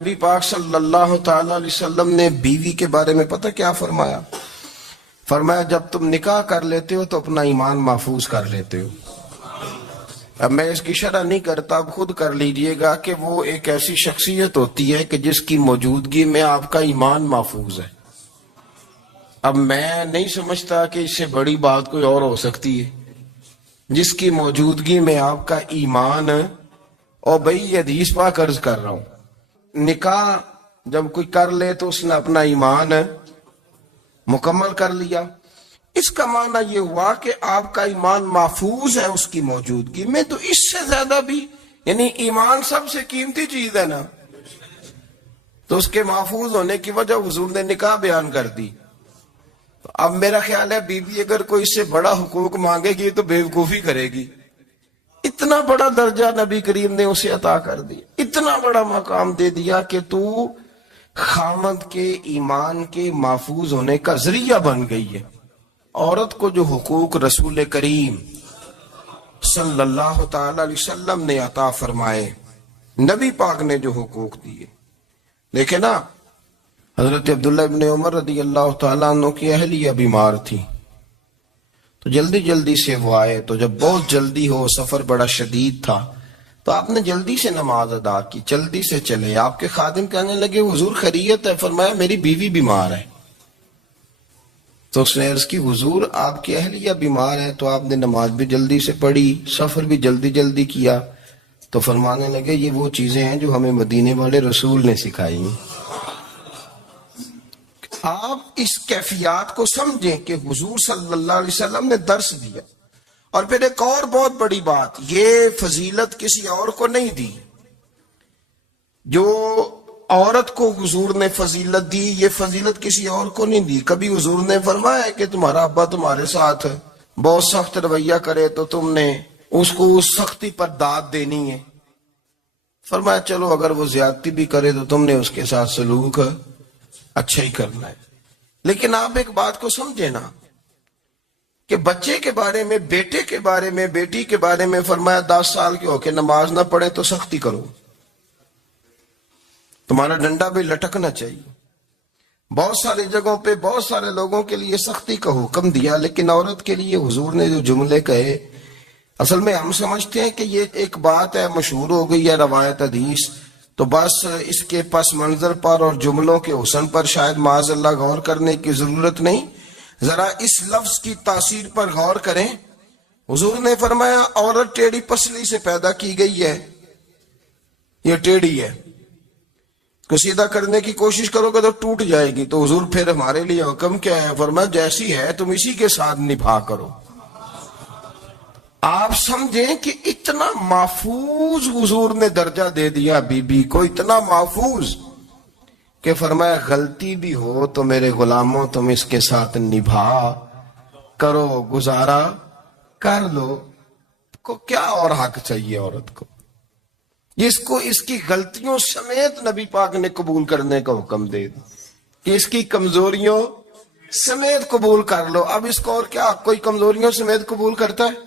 نبی پاک صلی اللہ تعالی علیہ وسلم نے بیوی کے بارے میں پتہ کیا فرمایا؟ فرمایا جب تم نکاح کر لیتے ہو تو اپنا ایمان محفوظ کر لیتے ہو۔ اب میں اس کی شرح نہیں کرتا، اب خود کر لیجئے گا کہ وہ ایک ایسی شخصیت ہوتی ہے کہ جس کی موجودگی میں آپ کا ایمان محفوظ ہے۔ اب میں نہیں سمجھتا کہ اس سے بڑی بات کوئی اور ہو سکتی ہے، جس کی موجودگی میں آپ کا ایمان، اور بھئی یہ حدیث پاک عرض کر رہا ہوں، نکاح جب کوئی کر لے تو اس نے اپنا ایمان مکمل کر لیا۔ اس کا معنی یہ ہوا کہ آپ کا ایمان محفوظ ہے اس کی موجودگی میں۔ تو اس سے زیادہ بھی، یعنی ایمان سب سے قیمتی چیز ہے نا، تو اس کے محفوظ ہونے کی وجہ حضور نے نکاح بیان کر دی۔ اب میرا خیال ہے بیوی اگر کوئی اس سے بڑا حقوق مانگے گی تو بیوقوفی کرے گی۔ اتنا بڑا درجہ نبی کریم نے اسے عطا کر دیا، اتنا بڑا مقام دے دیا کہ تو خامد کے ایمان کے محفوظ ہونے کا ذریعہ بن گئی ہے۔ عورت کو جو حقوق رسول کریم صلی اللہ تعالی علیہ وسلم نے عطا فرمائے، نبی پاک نے جو حقوق دیے، دیکھیں نا، حضرت عبداللہ ابن عمر رضی اللہ تعالیٰ عنہ کی اہلیہ بیمار تھی، تو جلدی جلدی سے وہ آئے، تو جب بہت جلدی ہو، سفر بڑا شدید تھا، تو آپ نے جلدی سے نماز ادا کی، جلدی سے چلے۔ آپ کے خادم کہنے لگے حضور خیریت ہے؟ فرمایا میری بیوی بیمار ہے۔ تو اس نے عرض کی حضور آپ کی اہلیہ بیمار ہے، تو آپ نے نماز بھی جلدی سے پڑھی، سفر بھی جلدی جلدی کیا۔ تو فرمانے لگے یہ وہ چیزیں ہیں جو ہمیں مدینے والے رسول نے سکھائی ہیں۔ آپ اس کیفیات کو سمجھیں کہ حضور صلی اللہ علیہ وسلم نے درس دیا۔ اور پھر ایک اور بہت بڑی بات، یہ فضیلت کسی اور کو نہیں دی، جو عورت کو حضور نے فضیلت دی، یہ فضیلت کسی اور کو نہیں دی۔ کبھی حضور نے فرمایا کہ تمہارا ابا تمہارے ساتھ بہت سخت رویہ کرے تو تم نے اس کو اس سختی پر داد دینی ہے؟ فرمایا چلو اگر وہ زیادتی بھی کرے تو تم نے اس کے ساتھ سلوک اچھا ہی کرنا ہے۔ لیکن آپ ایک بات کو سمجھے نا کہ بچے کے بارے میں، بیٹے کے بارے میں، بیٹی کے بارے میں فرمایا 10 سال کے ہو کے نماز نہ پڑھے تو سختی کرو، تمہارا ڈنڈا بھی لٹکنا چاہیے۔ بہت ساری جگہوں پہ بہت سارے لوگوں کے لیے سختی کا حکم دیا، لیکن عورت کے لیے حضور نے جو جملے کہے، اصل میں ہم سمجھتے ہیں کہ یہ ایک بات ہے، مشہور ہو گئی ہے روایت حدیث، تو بس اس کے پس منظر پر اور جملوں کے حسن پر شاید معاذ اللہ غور کرنے کی ضرورت نہیں۔ ذرا اس لفظ کی تاثیر پر غور کریں۔ حضور نے فرمایا عورت ٹیڑھی پسلی سے پیدا کی گئی ہے، یہ ٹیڑھی ہے، کو سیدھا کرنے کی کوشش کرو گے تو ٹوٹ جائے گی۔ تو حضور پھر ہمارے لیے حکم کیا ہے؟ فرمایا جیسی ہے تم اسی کے ساتھ نبھا کرو۔ آپ سمجھیں کہ اتنا محفوظ حضور نے درجہ دے دیا بی بی کو، اتنا محفوظ کہ فرمایا غلطی بھی ہو تو میرے غلاموں تم اس کے ساتھ نبھا کرو، گزارا کر لو۔ کو کیا اور حق چاہیے عورت کو؟ جس کو اس کی غلطیوں سمیت نبی پاک نے قبول کرنے کا حکم دے دی کہ اس کی کمزوریوں سمیت قبول کر لو۔ اب اس کو اور کیا، کوئی کمزوریوں سمیت قبول کرتا ہے؟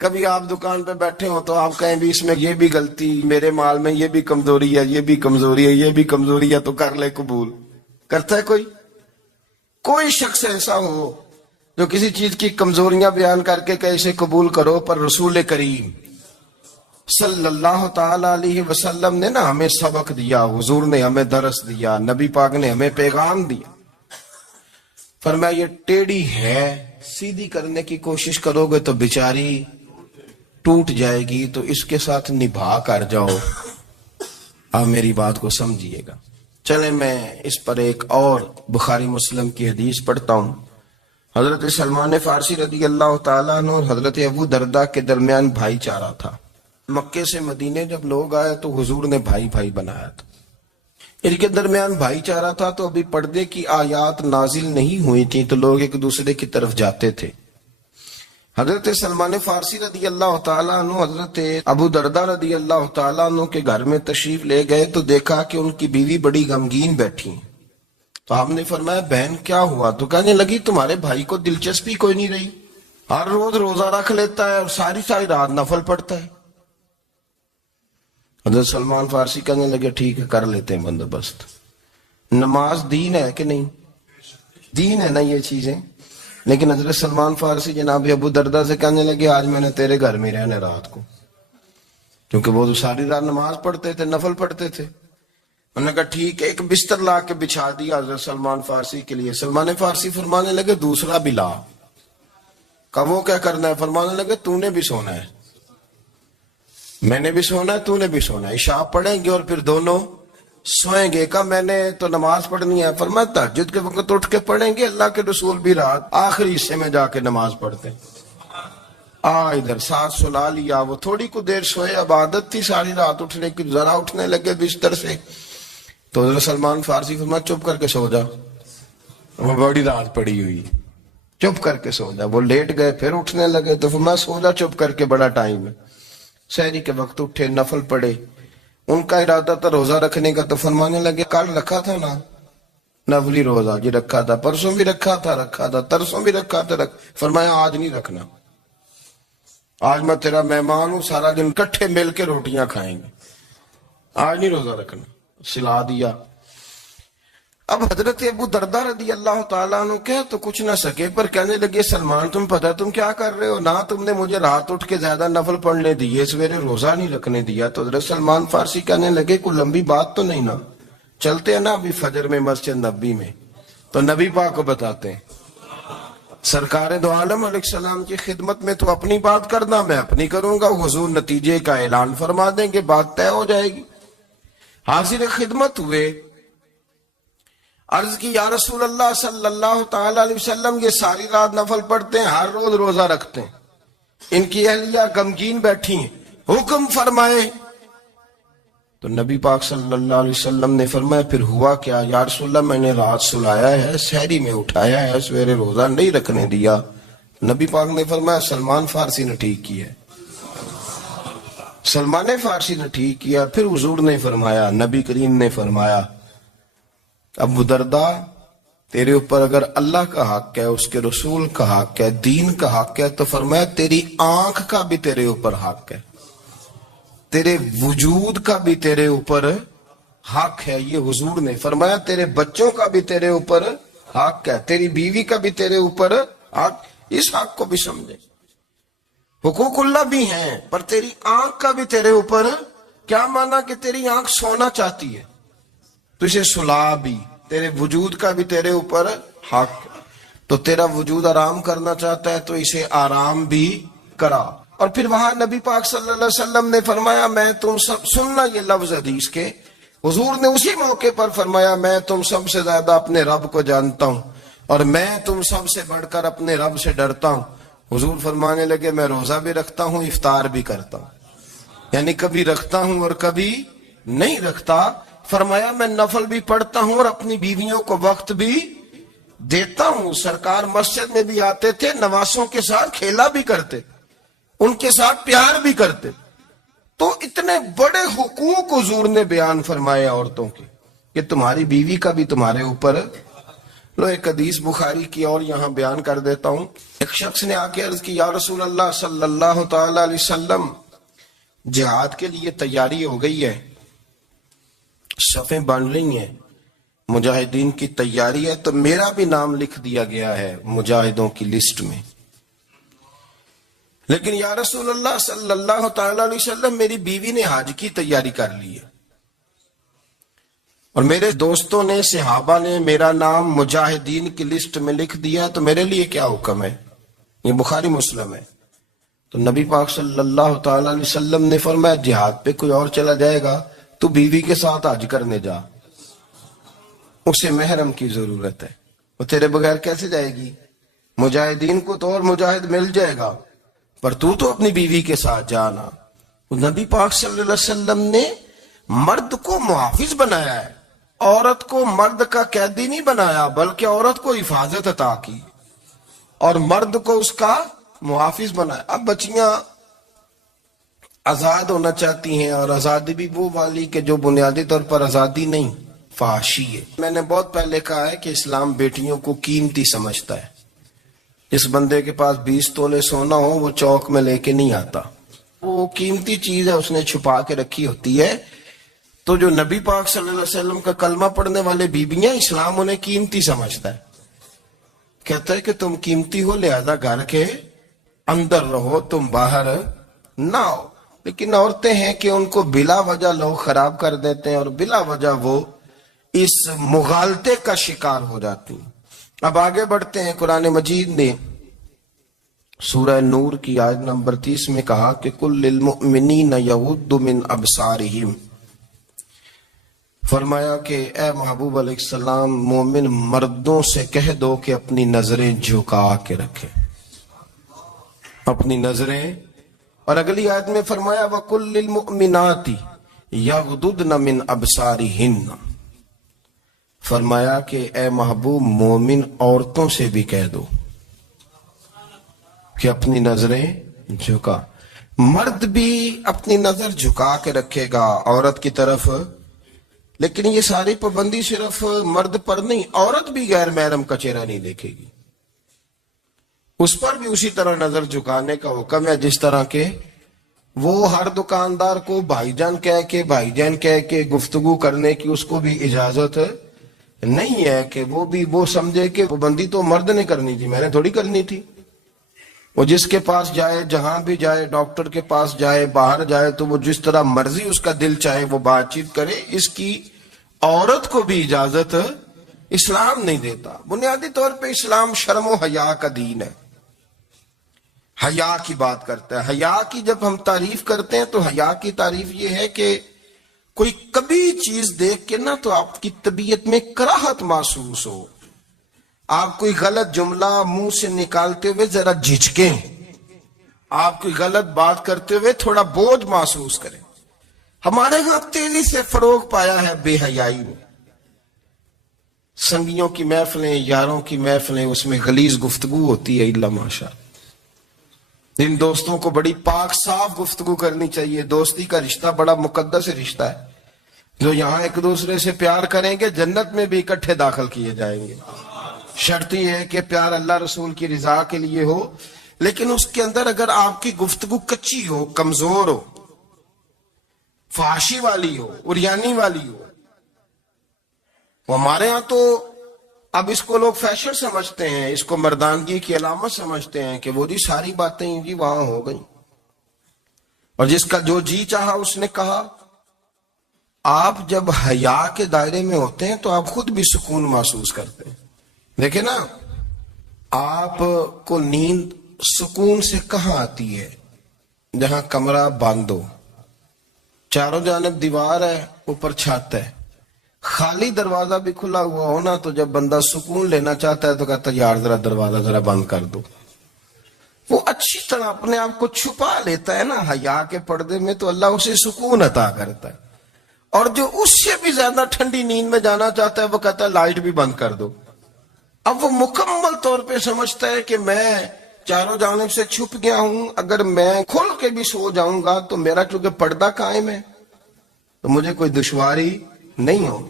کبھی آپ دکان پہ بیٹھے ہو تو آپ کہیں بھی اس میں یہ بھی غلطی، میرے مال میں یہ بھی کمزوری ہے، یہ بھی کمزوری ہے، یہ بھی کمزوری ہے، تو کر لے قبول؟ کرتا ہے کوئی؟ کوئی شخص ایسا ہو جو کسی چیز کی کمزوریاں بیان کر کے کہ اسے قبول کرو؟ پر رسول کریم صلی اللہ تعالی علیہ وسلم نے نا ہمیں سبق دیا، حضور نے ہمیں درس دیا، نبی پاک نے ہمیں پیغام دیا۔ فرمایا یہ ٹیڑھی ہے، سیدھی کرنے کی کوشش کرو گے تو بیچاری ٹوٹ جائے گی، تو اس کے ساتھ نبھا کر جاؤ۔ آپ میری بات کو سمجھیے گا۔ چلیں میں اس پر ایک اور بخاری مسلم کی حدیث پڑھتا ہوں۔ حضرت سلمان فارسی رضی اللہ تعالیٰ عنہ اور حضرت ابو درداء کے درمیان بھائی چارہ تھا۔ مکے سے مدینے جب لوگ آئے تو حضور نے بھائی بھائی بنایا تھا، ان کے درمیان بھائی چارہ تھا، تو ابھی پردے کی آیات نازل نہیں ہوئی تھی، تو لوگ ایک دوسرے کی طرف جاتے تھے۔ حضرت سلمان فارسی رضی اللہ تعالیٰ عنہ حضرت ابو درداء رضی اللہ تعالیٰ عنہ کے گھر میں تشریف لے گئے تو دیکھا کہ ان کی بیوی بڑی غمگین بیٹھی ہیں۔ تو آپ نے فرمایا بہن کیا ہوا؟ تو کہنے لگی تمہارے بھائی کو دلچسپی کوئی نہیں رہی، ہر روز روزہ رکھ لیتا ہے اور ساری رات نفل پڑھتا ہے۔ حضرت سلمان فارسی کہنے لگے ٹھیک ہے کر لیتے ہیں بندوبست. نماز دین ہے کہ نہیں؟ دین ہے نا یہ چیزیں. لیکن حضرت سلمان فارسی جناب ابو دردہ سے کہنے لگے آج میں نے تیرے گھر میں رہنا رات کو، کیونکہ وہ تو ساری رات نماز پڑھتے تھے، نفل پڑھتے تھے. انہوں نے کہا ٹھیک ہے. ایک بستر لا کے بچھا دیا حضرت سلمان فارسی کے لیے. سلمان فارسی فرمانے لگے دوسرا بھی لا. کہا وہ کیا کرنا ہے؟ فرمانے لگے تو نے بھی سونا ہے، میں نے بھی سونا ہے، تو نے بھی سونا ہے. عشاء پڑھیں گے اور پھر دونوں سوئیں گے. کہا میں نے تو نماز پڑھنی ہے. فرمایا تہجد کے وقت اٹھ کے پڑھیں گے، اللہ کے رسول بھی رات آخری حصے میں جا کے نماز پڑھتے ہیں. ادھر ساتھ سلا لیا. وہ تھوڑی کو دیر سوئے، اب عادت تھی ساری رات اٹھنے کی. ذرا اٹھنے لگے بستر سے تو حضرت سلمان فارسی فرمایا چپ کر کے سو جا، وہ بڑی رات پڑی ہوئی، چپ کر کے سو جا. وہ لیٹ گئے، پھر اٹھنے لگے تو فرمایا سو جا چپ کر کے، بڑا ٹائم ہے. سحری کے وقت اٹھے، نفل پڑھے. ان کا ارادہ تھا روزہ رکھنے کا، تو فرمانے لگے کل رکھا تھا نا نفلی روزہ، جی رکھا تھا، پرسوں بھی رکھا تھا، ترسوں بھی رکھا تھا. فرمایا آج نہیں رکھنا، آج میں تیرا مہمان ہوں، سارا دن کٹھے مل کے روٹیاں کھائیں گے، آج نہیں روزہ رکھنا. سلا دیا. اب حضرت ابو دردہ رضی اللہ تعالیٰ عنہ کہہ تو کچھ نہ سکے، پر کہنے لگے سلمان تم پتہ تم کیا کر رہے ہو؟ نہ تم نے مجھے رات اٹھ کے زیادہ نفل پڑھنے دیے، سویرے روزہ نہیں رکھنے دیا. تو حضرت سلمان فارسی کہنے لگے کوئی لمبی بات تو نہیں نا، چلتے ہیں نا ابھی فجر میں مسجد نبی میں، تو نبی پاک کو بتاتے ہیں. سرکار دو عالم علیہ السلام کی خدمت میں تو اپنی بات کرنا، میں اپنی کروں گا. حضور نتیجے کا اعلان فرما دیں گے، بات طے ہو جائے گی. حاضر خدمت ہوئے، عرض کی یا رسول اللہ صلی اللہ تعالی علیہ وسلم یہ ساری رات نفل پڑھتے ہیں، ہر روز روزہ رکھتے ہیں، ان کی اہلیہ غمگین بیٹھی ہیں، حکم فرمائے. تو نبی پاک صلی اللہ علیہ وسلم نے فرمایا پھر ہوا کیا؟ یا رسول اللہ میں نے رات سلایا ہے، سحری میں اٹھایا ہے، سویرے روزہ نہیں رکھنے دیا. نبی پاک نے فرمایا سلمان فارسی نے ٹھیک کیا ہے، سلمان فارسی نے ٹھیک کیا. پھر حضور نے فرمایا، نبی کریم نے فرمایا ابو دردہ تیرے اوپر اگر اللہ کا حق ہے، اس کے رسول کا حق ہے، دین کا حق ہے، تو فرمایا تیری آنکھ کا بھی تیرے اوپر حق ہے، تیرے وجود کا بھی تیرے اوپر حق ہے. یہ حضور نے فرمایا تیرے بچوں کا بھی تیرے اوپر حق ہے، تیری بیوی کا بھی تیرے اوپر حق. اس حق کو بھی سمجھے. حقوق اللہ بھی ہیں، پر تیری آنکھ کا بھی تیرے اوپر. کیا مانا کہ تیری آنکھ سونا چاہتی ہے تو اسے سلا بھی. تیرے وجود کا بھی تیرے اوپر حق. تو تیرا وجود آرام کرنا چاہتا ہے تو اسے آرام بھی کرا. اور پھر وہاں نبی پاک صلی اللہ علیہ وسلم نے فرمایا میں تم سب سننا یہ لفظ حدیث کے، حضور نے اسی موقع پر فرمایا میں تم سب سے زیادہ اپنے رب کو جانتا ہوں اور میں تم سب سے بڑھ کر اپنے رب سے ڈرتا ہوں. حضور فرمانے لگے میں روزہ بھی رکھتا ہوں، افطار بھی کرتا ہوں، یعنی کبھی رکھتا ہوں اور کبھی نہیں رکھتا. فرمایا میں نفل بھی پڑھتا ہوں اور اپنی بیویوں کو وقت بھی دیتا ہوں. سرکار مسجد میں بھی آتے تھے، نواسوں کے ساتھ کھیلا بھی کرتے، ان کے ساتھ پیار بھی کرتے. تو اتنے بڑے حقوق حضور نے بیان فرمائے عورتوں کے کہ تمہاری بیوی کا بھی تمہارے اوپر. لو ایک حدیث بخاری کی اور یہاں بیان کر دیتا ہوں. ایک شخص نے آ کے عرض کی یا رسول اللہ صلی اللہ تعالی علیہ وسلم جہاد کے لیے تیاری ہو گئی ہے، صفیں بن رہی ہیں، مجاہدین کی تیاری ہے، تو میرا بھی نام لکھ دیا گیا ہے مجاہدوں کی لسٹ میں، لیکن یا رسول اللہ صلی اللہ تعالی علیہ وسلم میری بیوی نے حج کی تیاری کر لی ہے اور میرے دوستوں نے صحابہ نے میرا نام مجاہدین کی لسٹ میں لکھ دیا، تو میرے لیے کیا حکم ہے؟ یہ بخاری مسلم ہے. تو نبی پاک صلی اللہ تعالی علیہ وسلم نے فرمایا جہاد پہ کوئی اور چلا جائے گا تو بیوی کے ساتھ حج کرنے جا، اسے محرم کی ضرورت ہے، وہ تیرے بغیر کیسے جائے گی؟ مجاہدین کو تو اور مجاہد مل جائے گا، پر تو اپنی بیوی کے ساتھ جانا. نبی پاک صلی اللہ علیہ وسلم نے مرد کو محافظ بنایا ہے، عورت کو مرد کا قیدی نہیں بنایا، بلکہ عورت کو حفاظت عطا کی اور مرد کو اس کا محافظ بنایا. اب بچیاں آزاد ہونا چاہتی ہیں، اور آزادی بھی وہ والی کہ جو بنیادی طور پر آزادی نہیں، فحاشی ہے. میں نے بہت پہلے کہا ہے کہ اسلام بیٹیوں کو قیمتی سمجھتا ہے. جس بندے کے پاس 20 تولے سونا ہو وہ چوک میں لے کے نہیں آتا، وہ قیمتی چیز ہے اس نے چھپا کے رکھی ہوتی ہے. تو جو نبی پاک صلی اللہ علیہ وسلم کا کلمہ پڑھنے والے بیبیاں، اسلام انہیں قیمتی سمجھتا ہے. کہتا ہے کہ تم قیمتی ہو لہذا گھر کے اندر رہو، تم باہر نہ ہو. لیکن عورتیں ہیں کہ ان کو بلا وجہ لوگ خراب کر دیتے ہیں اور بلا وجہ وہ اس مغالطے کا شکار ہو جاتی ہیں. اب آگے بڑھتے ہیں. قرآن مجید نے سورہ نور کی آیت نمبر 30 میں کہا کہ کل للمؤمنین یغضوا من ابصارہم. فرمایا کہ اے محبوب علیہ السلام مومن مردوں سے کہہ دو کہ اپنی نظریں جھکا کے رکھیں، اپنی نظریں. اور اگلی آیت میں فرمایا وَقُلْ لِلْمُؤْمِنَاتِ يَغْضُضْنَ مِنْ أَبْصَارِهِنَّ. فرمایا کہ اے محبوب مومن عورتوں سے بھی کہہ دو کہ اپنی نظریں جھکا. مرد بھی اپنی نظر جھکا کے رکھے گا عورت کی طرف، لیکن یہ ساری پابندی صرف مرد پر نہیں، عورت بھی غیر محرم کا چہرہ نہیں دیکھے گی، اس پر بھی اسی طرح نظر جھکانے کا حکم ہے جس طرح کے وہ ہر دکاندار کو بھائی جان کہہ کے گفتگو کرنے کی اس کو بھی اجازت نہیں ہے کہ وہ سمجھے کہ پابندی تو مرد نے کرنی تھی، میں نے تھوڑی کرنی تھی. وہ جس کے پاس جائے، جہاں بھی جائے، ڈاکٹر کے پاس جائے، باہر جائے، تو وہ جس طرح مرضی اس کا دل چاہے وہ بات چیت کرے. اس کی عورت کو بھی اجازت اسلام نہیں دیتا. بنیادی طور پہ اسلام شرم و حیا کا دین ہے، حیا کی بات کرتا ہے. حیا کی جب ہم تعریف کرتے ہیں تو حیا کی تعریف یہ ہے کہ کوئی کبھی چیز دیکھ کے نا تو آپ کی طبیعت میں کراہت محسوس ہو، آپ کوئی غلط جملہ منہ سے نکالتے ہوئے ذرا جھجکیں، آپ کوئی غلط بات کرتے ہوئے تھوڑا بوجھ محسوس کریں. ہمارے ہاں تیزی سے فروغ پایا ہے بے حیائی میں. سنگیوں کی محفلیں، یاروں کی محفلیں، اس میں غلیظ گفتگو ہوتی ہے. الا ماشاء. ان دوستوں کو بڑی پاک صاف گفتگو کرنی چاہیے. دوستی کا رشتہ بڑا مقدس رشتہ ہے. جو یہاں ایک دوسرے سے پیار کریں گے جنت میں بھی اکٹھے داخل کیے جائیں گے. شرط یہ ہے کہ پیار اللہ رسول کی رضا کے لیے ہو، لیکن اس کے اندر اگر آپ کی گفتگو کچی ہو، کمزور ہو، فحاشی والی ہو، عریانی والی ہو. وہ ہمارے ہاں تو اب اس کو لوگ فیشن سمجھتے ہیں، اس کو مردانگی کی علامت سمجھتے ہیں کہ وہ جی ساری باتیں جی وہاں ہو گئیں اور جس کا جو جی چاہا اس نے کہا. آپ جب حیا کے دائرے میں ہوتے ہیں تو آپ خود بھی سکون محسوس کرتے ہیں. دیکھیں نا، آپ کو نیند سکون سے کہاں آتی ہے؟ جہاں کمرہ بند ہو، چاروں جانب دیوار ہے، اوپر چھت ہے، خالی دروازہ بھی کھلا ہوا ہونا تو جب بندہ سکون لینا چاہتا ہے تو کہتا ہے یار ذرا دروازہ ذرا بند کر دو. وہ اچھی طرح اپنے آپ کو چھپا لیتا ہے نا حیا کے پردے میں، تو اللہ اسے سکون عطا کرتا ہے. اور جو اس سے بھی زیادہ ٹھنڈی نیند میں جانا چاہتا ہے وہ کہتا ہے لائٹ بھی بند کر دو. اب وہ مکمل طور پہ سمجھتا ہے کہ میں چاروں جانب سے چھپ گیا ہوں، اگر میں کھل کے بھی سو جاؤں گا تو میرا چونکہ پردہ قائم ہے تو مجھے کوئی دشواری نہیں ہو.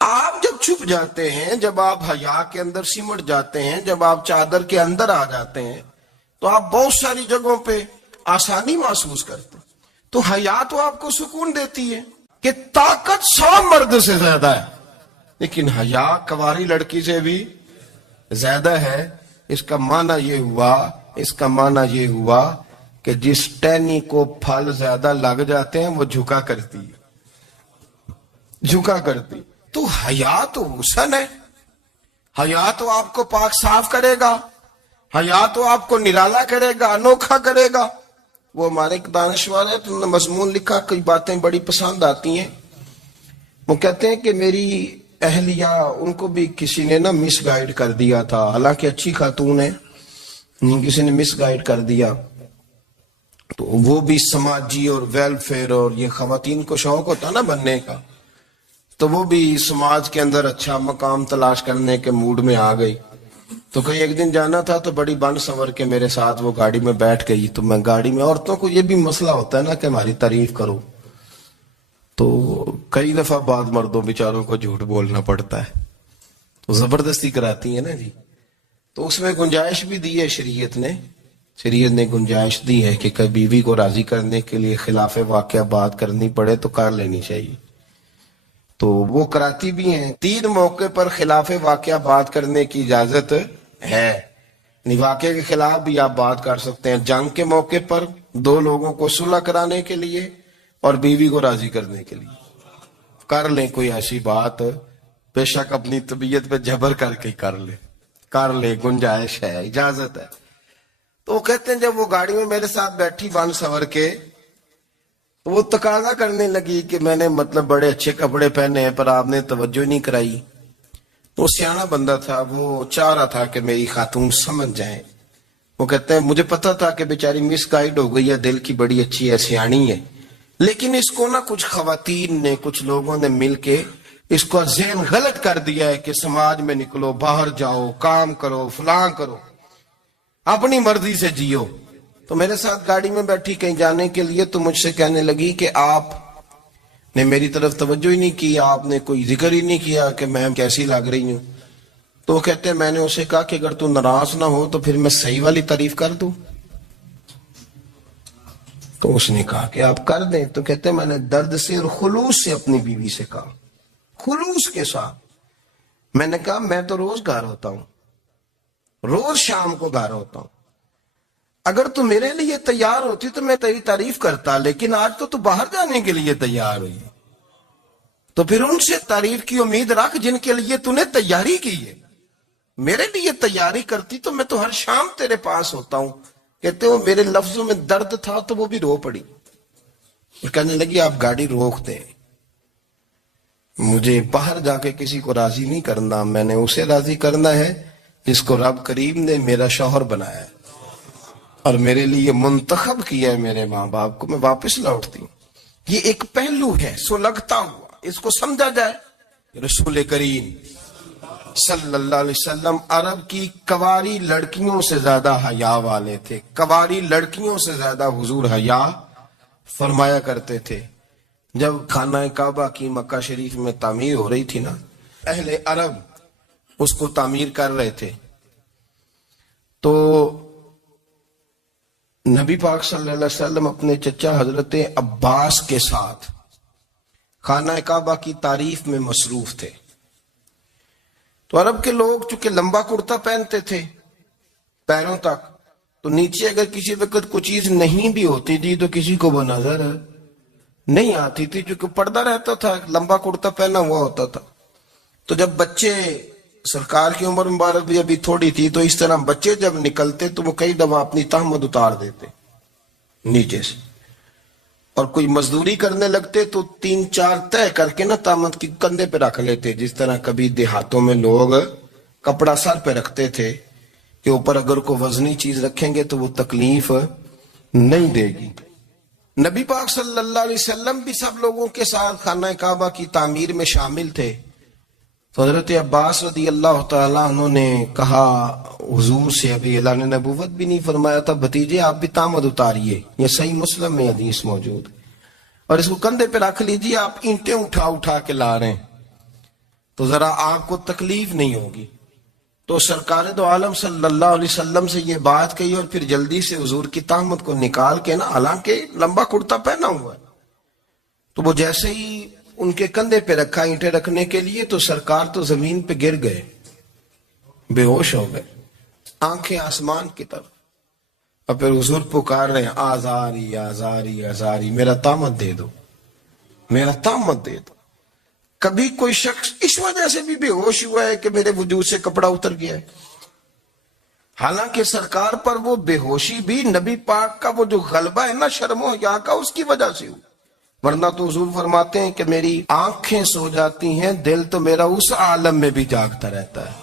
آپ جب چھپ جاتے ہیں، جب آپ حیا کے اندر سمٹ جاتے ہیں، جب آپ چادر کے اندر آ جاتے ہیں تو آپ بہت ساری جگہوں پہ آسانی محسوس کرتے ہیں. تو حیا تو آپ کو سکون دیتی ہے کہ طاقت 100 مرد سے زیادہ ہے، لیکن حیا کنواری لڑکی سے بھی زیادہ ہے. اس کا معنی یہ ہوا کہ جس ٹہنی کو پھل زیادہ لگ جاتے ہیں وہ جھکا کرتی. تو حیا تو حسن ہے، حیا تو آپ کو پاک صاف کرے گا، حیا تو آپ کو نرالا کرے گا، انوکھا کرے گا. وہ ہمارے ایک دانشور ہے، تو انہوں نے مضمون لکھا، کئی باتیں بڑی پسند آتی ہیں. وہ کہتے ہیں کہ میری اہلیہ ان کو بھی کسی نے نا مس گائیڈ کر دیا تھا، حالانکہ اچھی خاتون ہے، کسی نے مس گائیڈ کر دیا. تو وہ بھی سماجی اور ویلفیئر اور یہ خواتین کو شوق ہوتا نا بننے کا، تو وہ بھی سماج کے اندر اچھا مقام تلاش کرنے کے موڈ میں آ گئی. تو کہیں ایک دن جانا تھا تو بڑی بن سنور کے میرے ساتھ وہ گاڑی میں بیٹھ گئی. تو میں گاڑی میں، عورتوں کو یہ بھی مسئلہ ہوتا ہے نا کہ ہماری تعریف کرو، تو کئی دفعہ بعد مردوں بیچاروں کو جھوٹ بولنا پڑتا ہے، تو زبردستی کراتی ہے نا جی. تو اس میں گنجائش بھی دی ہے شریعت نے، شریعت نے گنجائش دی ہے کہ کبھی بیوی کو راضی کرنے کے لیے خلاف واقعہ بات کرنی پڑے تو کر لینی چاہیے، تو وہ کراتی بھی ہیں۔ 3 موقع پر خلاف واقعہ بات کرنے کی اجازت ہے، واقعے کے خلاف بھی آپ بات کر سکتے ہیں۔ جنگ کے موقع پر 2 لوگوں کو صلح کرانے کے لیے اور بیوی کو راضی کرنے کے لیے کر لیں کوئی ایسی بات، بے شک اپنی طبیعت پہ جبر کر کے کر لیں، گنجائش ہے، اجازت ہے۔ تو وہ کہتے ہیں جب وہ گاڑی میں میرے ساتھ بیٹھی بن سور کے، تو وہ تقاضا کرنے لگی کہ میں نے بڑے اچھے کپڑے پہنے ہیں پر آپ نے توجہ نہیں کرائی۔ وہ سیانا بندہ تھا، وہ چاہ رہا تھا کہ میری خاتون سمجھ جائیں۔ وہ کہتے ہیں مجھے پتا تھا کہ بیچاری مس گائیڈ ہو گئی ہے، دل کی بڑی اچھی ہے، سیانی ہے، لیکن اس کو کچھ خواتین نے، کچھ لوگوں نے مل کے اس کو ذہن غلط کر دیا ہے کہ سماج میں نکلو، باہر جاؤ، کام کرو، فلاں کرو، اپنی مرضی سے جیو۔ تو میرے ساتھ گاڑی میں بیٹھی کہیں جانے کے لیے، تو مجھ سے کہنے لگی کہ آپ نے میری طرف توجہ ہی نہیں کی، آپ نے کوئی ذکر ہی نہیں کیا کہ میں کیسی لگ رہی ہوں۔ تو وہ کہتے ہیں میں نے اسے کہا کہ اگر تو ناراض نہ ہو تو پھر میں صحیح والی تعریف کر دوں۔ تو اس نے کہا کہ آپ کر دیں۔ تو کہتے ہیں میں نے درد سے اور خلوص سے اپنی بیوی سے کہا، خلوص کے ساتھ میں نے کہا میں تو روز گھر ہوتا ہوں، روز شام کو گھر ہوتا ہوں، اگر تو میرے لیے تیار ہوتی تو میں تیری تعریف کرتا، لیکن آج تو باہر جانے کے لیے تیار ہوئی، تو پھر ان سے تعریف کی امید رکھ جن کے لیے تو نے تیاری کی ہے۔ میرے لیے تیاری کرتی تو میں تو ہر شام تیرے پاس ہوتا ہوں۔ کہتے ہو میرے لفظوں میں درد تھا تو وہ بھی رو پڑی، اور کہنے لگی آپ گاڑی روک دیں، مجھے باہر جا کے کسی کو راضی نہیں کرنا، میں نے اسے راضی کرنا ہے جس کو رب کریم نے میرا شوہر بنایا ہے اور میرے لیے منتخب کیا ہے میرے ماں باپ کو، میں واپس لوٹتی ہوں۔ یہ ایک پہلو ہے سلگتا ہوا، اس کو سمجھا جائے۔ رسول کریم صلی اللہ علیہ وسلم عرب کی کواری لڑکیوں سے زیادہ حیا والے تھے، کواری لڑکیوں سے زیادہ حضور حیا فرمایا کرتے تھے۔ جب خانہ کعبہ کی مکہ شریف میں تعمیر ہو رہی تھی نا، اہل عرب اس کو تعمیر کر رہے تھے، تو نبی پاک صلی اللہ علیہ وسلم اپنے چچا حضرت عباس کے ساتھ خانہ کعبہ کی تعریف میں مصروف تھے۔ تو عرب کے لوگ چونکہ لمبا کرتا پہنتے تھے پیروں تک، تو نیچے اگر کسی وقت کوئی چیز نہیں بھی ہوتی تھی تو کسی کو وہ نظر نہیں آتی تھی، چونکہ پردہ رہتا تھا، لمبا کرتا پہنا ہوا ہوتا تھا۔ تو جب بچے، سرکار کی عمر مبارک بھی ابھی تھوڑی تھی، تو اس طرح بچے جب نکلتے تو وہ کئی دفعہ اپنی تہمت اتار دیتے نیچے سے، اور کوئی مزدوری کرنے لگتے تو 3-4 طے کر کے تہمت کی کندھے پہ رکھ لیتے، جس طرح کبھی دیہاتوں میں لوگ کپڑا سر پہ رکھتے تھے کہ اوپر اگر کوئی وزنی چیز رکھیں گے تو وہ تکلیف نہیں دے گی۔ نبی پاک صلی اللہ علیہ وسلم بھی سب لوگوں کے ساتھ خانہ کعبہ کی تعمیر میں شامل تھے۔ تو حضرت عباس رضی اللہ تعالیٰ عنہ نے کہا حضور سے، ابھی اعلان نبوت بھی نہیں فرمایا تھا، بھتیجے آپ بھی تامد اتاریے، یہ صحیح مسلم میں حدیث موجود، اور اس کو کندھے پہ رکھ لیجیے، آپ اینٹیں اٹھا کے لا رہے ہیں تو ذرا آپ کو تکلیف نہیں ہوگی۔ تو سرکار دو عالم صلی اللہ علیہ وسلم سے یہ بات کہی، اور پھر جلدی سے حضور کی تہمت کو نکال کے حالانکہ لمبا کرتا پہنا ہوا ہے، تو وہ جیسے ہی ان کے کندھے پہ رکھا اینٹیں رکھنے کے لیے، تو سرکار تو زمین پہ گر گئے، بے ہوش ہو گئے، آنکھیں آسمان کی طرف، اور پھر حضور پکار رہے ہیں آزاری آزاری آزاری، میرا تامت دے دو، میرا تامت دے دو۔ کبھی کوئی شخص اس وجہ سے بھی بے ہوش ہوا ہے کہ میرے وجود سے کپڑا اتر گیا ہے؟ حالانکہ سرکار پر وہ بے ہوشی بھی نبی پاک کا وہ جو غلبہ ہے شرم و حیا کا، اس کی وجہ سے ہوئی، ورنہ تو حضور فرماتے ہیں کہ میری آنکھیں سو جاتی ہیں، دل تو میرا اس عالم میں بھی جاگتا رہتا ہے۔